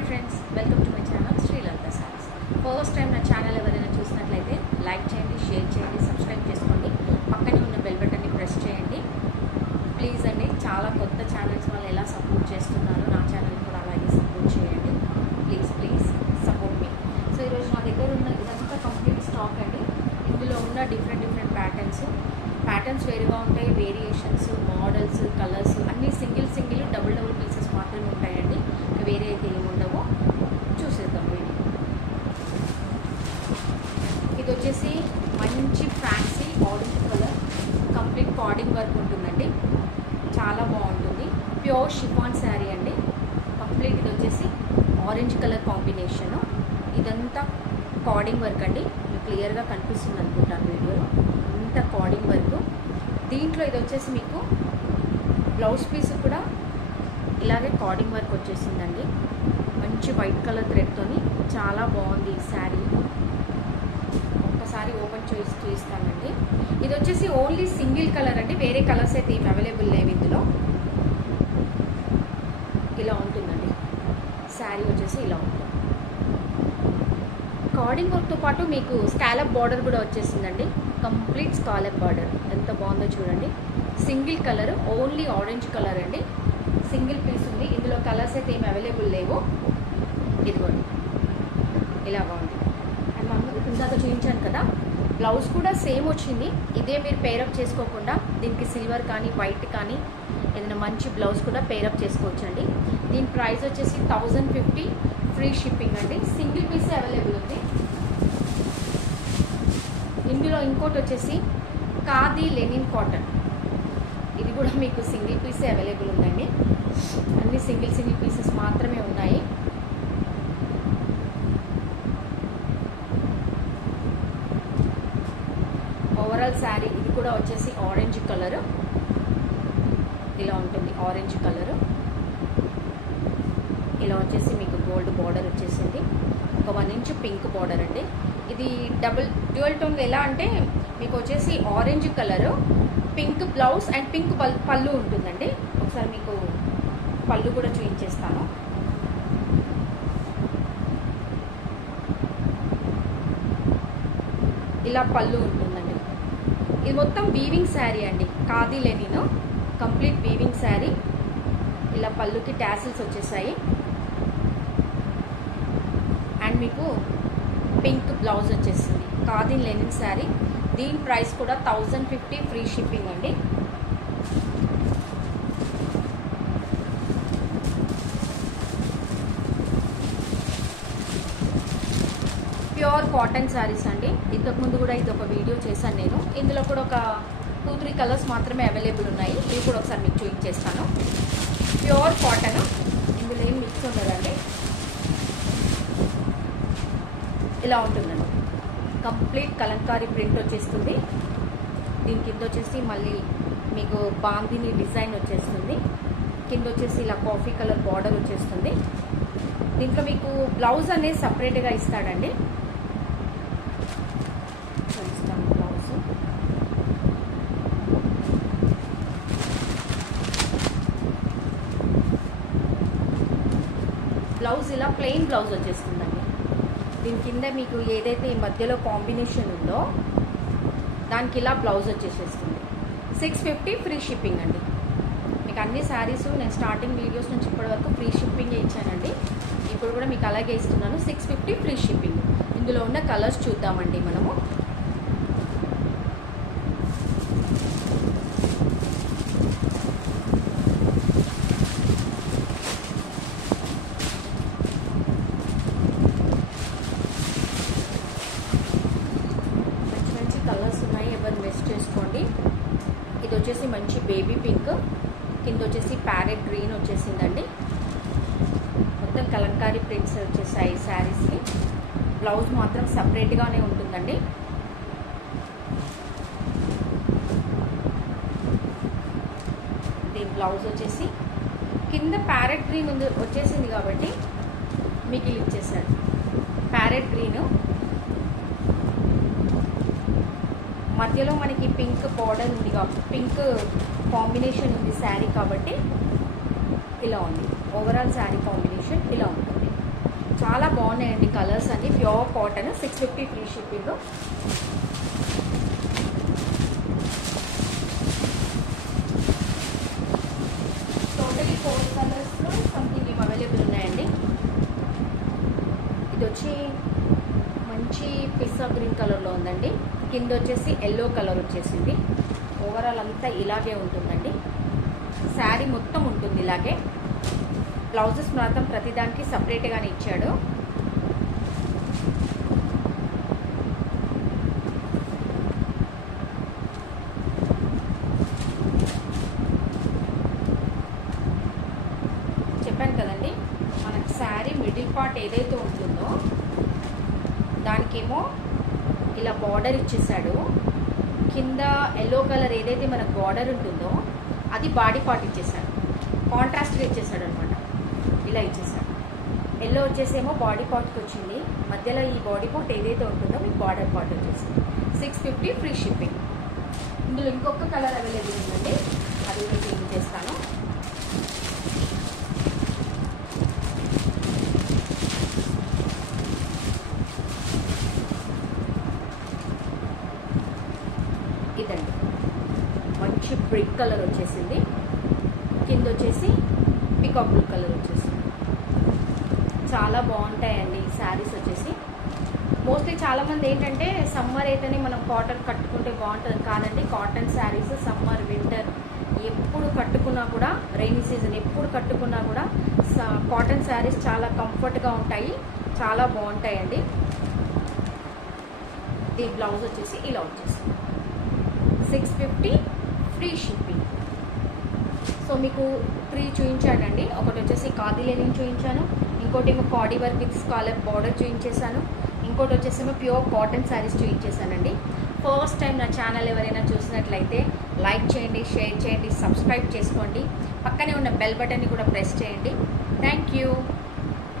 Hi friends, welcome to my channel Sri Lalitha saris. First time నా channel ఎవరైనా చూసినట్లయితే లైక్ చేయండి, షేర్ చేయండి, సబ్స్క్రైబ్ చేసుకోండి. పక్కనే ఉన్న బెల్ బటన్ని ప్రెస్ చేయండి ప్లీజ్ అండి. చాలా కొత్త ఛానల్స్ వాళ్ళు ఎలా సపోర్ట్ చేస్తున్నారు, నా ఛానల్ కూడా అలాగే సపోర్ట్ చేయండి ప్లీజ్ సపోర్ట్ మీ. సో ఈరోజు నా దగ్గర ఉన్న ఇదంతా కంప్లీట్ స్టాక్ అండి. ఇందులో ఉన్న డిఫరెంట్ ప్యాటర్న్స్ వేరుగా ఉంటాయి. వేరియేషన్స్, మోడల్స్, కలర్స్ అన్నీ సింగిల్ డబుల్ పీసెస్ మాత్రమే ఉంటాయండి. వేరే అయితే ఏమి ఉండవు. చూసేద్దాం వీడియో. ఇది వచ్చేసి మంచి fancy orange colour, complete carding work ఉంటుందండి. చాలా బాగుంటుంది. ప్యూర్ షిఫాన్ శారీ అండి. కంప్లీట్ ఇది వచ్చేసి ఆరెంజ్ కలర్ కాంబినేషను. ఇదంతా కార్డింగ్ వర్క్ అండి. మీకు క్లియర్గా కనిపిస్తుంది అనుకుంటాను వీడియోలో. ఇంత కార్డింగ్ వర్క్. దీంట్లో ఇది వచ్చేసి మీకు బ్లౌజ్ పీస్ కూడా ఇలాగే కార్డింగ్ వర్క్ వచ్చేసిందండి. మంచి వైట్ కలర్ థ్రెడ్తోని చాలా బాగుంది ఈ శారీ. ఒక్కసారి ఓపెన్ చేసి చూపిస్తానండి. ఇది వచ్చేసి ఓన్లీ సింగిల్ కలర్ అండి. వేరే కలర్స్ అయితే ఏమి అవైలబుల్ లేవు ఇందులో. ఇలా ఉంటుందండి శారీ వచ్చేసి. ఇలా ఉంటుంది. కార్డింగ్ వర్క్తో పాటు మీకు స్కాలప్ బార్డర్ కూడా వచ్చేసిందండి. కంప్లీట్ స్కాలప్ బార్డర్ ఎంత బాగుందో చూడండి. Single colour, only orange colour అండి. సింగిల్ పీస్ ఉంది. ఇందులో కలర్స్ అయితే ఏమి అవైలబుల్ లేవు. ఇదిగోండి ఇలా బాగుంది. అండ్ మనం ఇందాక చూపించాను కదా, బ్లౌజ్ కూడా సేమ్ వచ్చింది. ఇదే మీరు పేరప్ చేసుకోకుండా దీనికి సిల్వర్ కానీ వైట్ కానీ ఏదైనా మంచి బ్లౌజ్ కూడా పేరప్ చేసుకోవచ్చండి. దీని ప్రైస్ వచ్చేసి 1050 ఫ్రీ షిప్పింగ్ అండి. సింగిల్ పీసే అవైలబుల్ ఉంది. ఇందులో ఇంకోటి వచ్చేసి ఖాదీ లెనిన్ కాటన్. ఇది కూడా మీకు సింగిల్ పీసే అవైలబుల్ ఉందండి. అన్ని సింగిల్ పీసెస్ మాత్రమే ఉన్నాయి. ఓవరాల్ శారీ ఇది కూడా వచ్చేసి ఆరెంజ్ కలర్. ఇలా ఉంటుంది ఆరెంజ్ కలర్. ఇలా వచ్చేసి మీకు గోల్డ్ బార్డర్ వచ్చేసింది. ఒక 1 ఇంచ్ పింక్ బార్డర్ అండి. ఇది డ్యూయల్ టోన్. ఎలా అంటే మీకు వచ్చేసి orange colour, pink blouse and pink పళ్ళు ఉంటుందండి. ఒకసారి మీకు పళ్ళు కూడా చూపించేస్తాను. ఇలా పళ్ళు ఉంటుందండి. ఇది మొత్తం వీవింగ్ శారీ అండి. Khadi linen complete weaving sari. ఇలా పళ్ళుకి టాసిల్స్ వచ్చేసాయి. అండ్ మీకు పింక్ బ్లౌజ్ వచ్చేసింది. ఖాదీ లెనిన్ శారీ. దీని ప్రైస్ కూడా 1050 ఫ్రీ షిప్పింగ్ అండి. ప్యూర్ కాటన్ శారీస్ అండి. ఇంతకుముందు కూడా ఇది ఒక వీడియో చేశాను నేను. ఇందులో కూడా ఒక 2-3 కలర్స్ మాత్రమే అవైలబుల్ ఉన్నాయి. ఇవి కూడా ఒకసారి మీకు చూపించేస్తాను. ప్యూర్ కాటన్, ఇందులో ఏం మిక్స్ ఉండదండి. ఇలా ఉంటుందండి. కంప్లీట్ కలంకారీ ప్రింట్ వచ్చేస్తుంది. దీని కింద వచ్చేసి మళ్ళీ మీకు బాందిని డిజైన్ వచ్చేస్తుంది. కింద వచ్చేసి ఇలా కాఫీ కలర్ బార్డర్ వచ్చేస్తుంది. దీంట్లో మీకు బ్లౌజ్ అనేది సపరేట్గా ఇస్తాడండి. చూపిస్తాను బ్లౌజ్. బ్లౌజ్ ఇలా ప్లెయిన్ బ్లౌజ్ వచ్చేస్తుందండి. దీని కింద మీకు ఏదైతే ఈ మధ్యలో కాంబినేషన్ ఉందో దానికి ఇలా బ్లౌజ్ వచ్చేసేస్తుంది. 650 ఫ్రీ షిప్పింగ్ అండి. మీకు అన్ని శారీస్ నేను స్టార్టింగ్ వీడియోస్ నుంచి ఇప్పటి వరకు ఫ్రీ షిప్పింగే ఇచ్చానండి. ఇప్పుడు కూడా మీకు అలాగే ఇస్తున్నాను. 650 ఫ్రీ షిప్పింగ్. ఇందులో ఉన్న కలర్స్ చూద్దామండి మనము. కలర్స్ ఉన్నాయి, ఎవరు మిస్ చేసుకోండి. ఇది వచ్చేసి మంచి బేబీ పింక్, కింద వచ్చేసి ప్యారెట్ గ్రీన్ వచ్చేసిందండి. మొత్తం కలంకారీ ప్రింట్స్ వచ్చేసాయి శారీస్కి. బ్లౌజ్ మాత్రం సపరేట్గానే ఉంటుందండి. దీని బ్లౌజ్ వచ్చేసి కింద ప్యారెట్ గ్రీన్ వచ్చేసింది కాబట్టి మీకు ఇలా ఇచ్చేసాడు. ప్యారెట్ గ్రీను మధ్యలో మనకి పింక్ బార్డర్ ఉంది కాబట్టి పింక్ కాంబినేషన్ ఉంది శారీ కాబట్టి ఇలా ఉంది. ఓవరాల్ శారీ కాంబినేషన్ ఇలా ఉంటుంది. చాలా బాగున్నాయండి కలర్స్ అన్ని. Pure cotton, 650 free shipping. Totally 4 కలర్స్లో సంథింగ్ ఇవి అవైలబుల్ ఉన్నాయండి. ఇది వచ్చి మంచి పిస్సా గ్రీన్ కలర్లో ఉందండి. కింద వచ్చేసి ఎల్లో కలర్ వచ్చేసింది. ఓవరాల్ అంతా ఇలాగే ఉంటుందండి. శారీ మొత్తం ఉంటుంది ఇలాగే. బ్లౌజెస్ మాత్రం ప్రతిదానికి సపరేట్గానే ఇచ్చాడు. చెప్పాను కదండి, మనకి శారీ మిడిల్ పార్ట్ ఏదైతే ఉంటుందో దానికేమో ఇలా బార్డర్ ఇచ్చేసాడు. కింద ఎల్లో కలర్ ఏదైతే మనకు బార్డర్ ఉంటుందో అది బాడీ పార్ట్ ఇచ్చేసాడు. కాంట్రాస్ట్గా ఇచ్చేసాడు అనమాట. ఇలా ఇచ్చేసాడు. ఎల్లో వచ్చేసేమో బాడీ పార్ట్కి వచ్చింది. మధ్యలో ఈ బాడీ పార్ట్ ఏదైతే ఉంటుందో మీకు బార్డర్ పార్ట్ వచ్చేసింది. 650 ఫ్రీ షిప్పింగ్. ఇందులో ఇంకొక కలర్ అవైలబుల్ ఉందండి, అది నేను చేంజ్ చేస్తాను. ఇదండి మంచి బ్రిక్ కలర్ వచ్చేసింది. కింద వచ్చేసి పికాక్ బ్లూ కలర్ వచ్చేసింది. చాలా బాగుంటాయండి ఈ శారీస్ వచ్చేసి. మోస్ట్లీ చాలామంది ఏంటంటే సమ్మర్ అయితేనే మనం కాటన్ కట్టుకుంటే బాగుంటుంది. కాదండి, కాటన్ శారీస్ సమ్మర్ వింటర్ ఎప్పుడు కట్టుకున్నా కూడా, రైనీ సీజన్ ఎప్పుడు కట్టుకున్నా కూడా కాటన్ శారీస్ చాలా కంఫర్ట్గా ఉంటాయి, చాలా బాగుంటాయండి. ఈ బ్లౌజ్ వచ్చేసి ఇలా వచ్చేసింది. 650 ఫ్రీ షిప్పింగ్. సో మీకు 3 చూపించానండి. ఒకటి వచ్చేసి ఖాదీ లెనిన్ చూపించాను, ఇంకోటి ఏమో కాడీ వర్క్ విత్ స్కాలప్ బార్డర్ చూపించేశాను, ఇంకోటి వచ్చేసేమో ప్యూర్ కాటన్ శారీస్ చూపించేశానండి. ఫస్ట్ టైం నా ఛానల్ ఎవరైనా చూసినట్లయితే లైక్ చేయండి, షేర్ చేయండి, సబ్స్క్రైబ్ చేసుకోండి. పక్కనే ఉన్న బెల్ బటన్ని కూడా ప్రెస్ చేయండి. Thank you.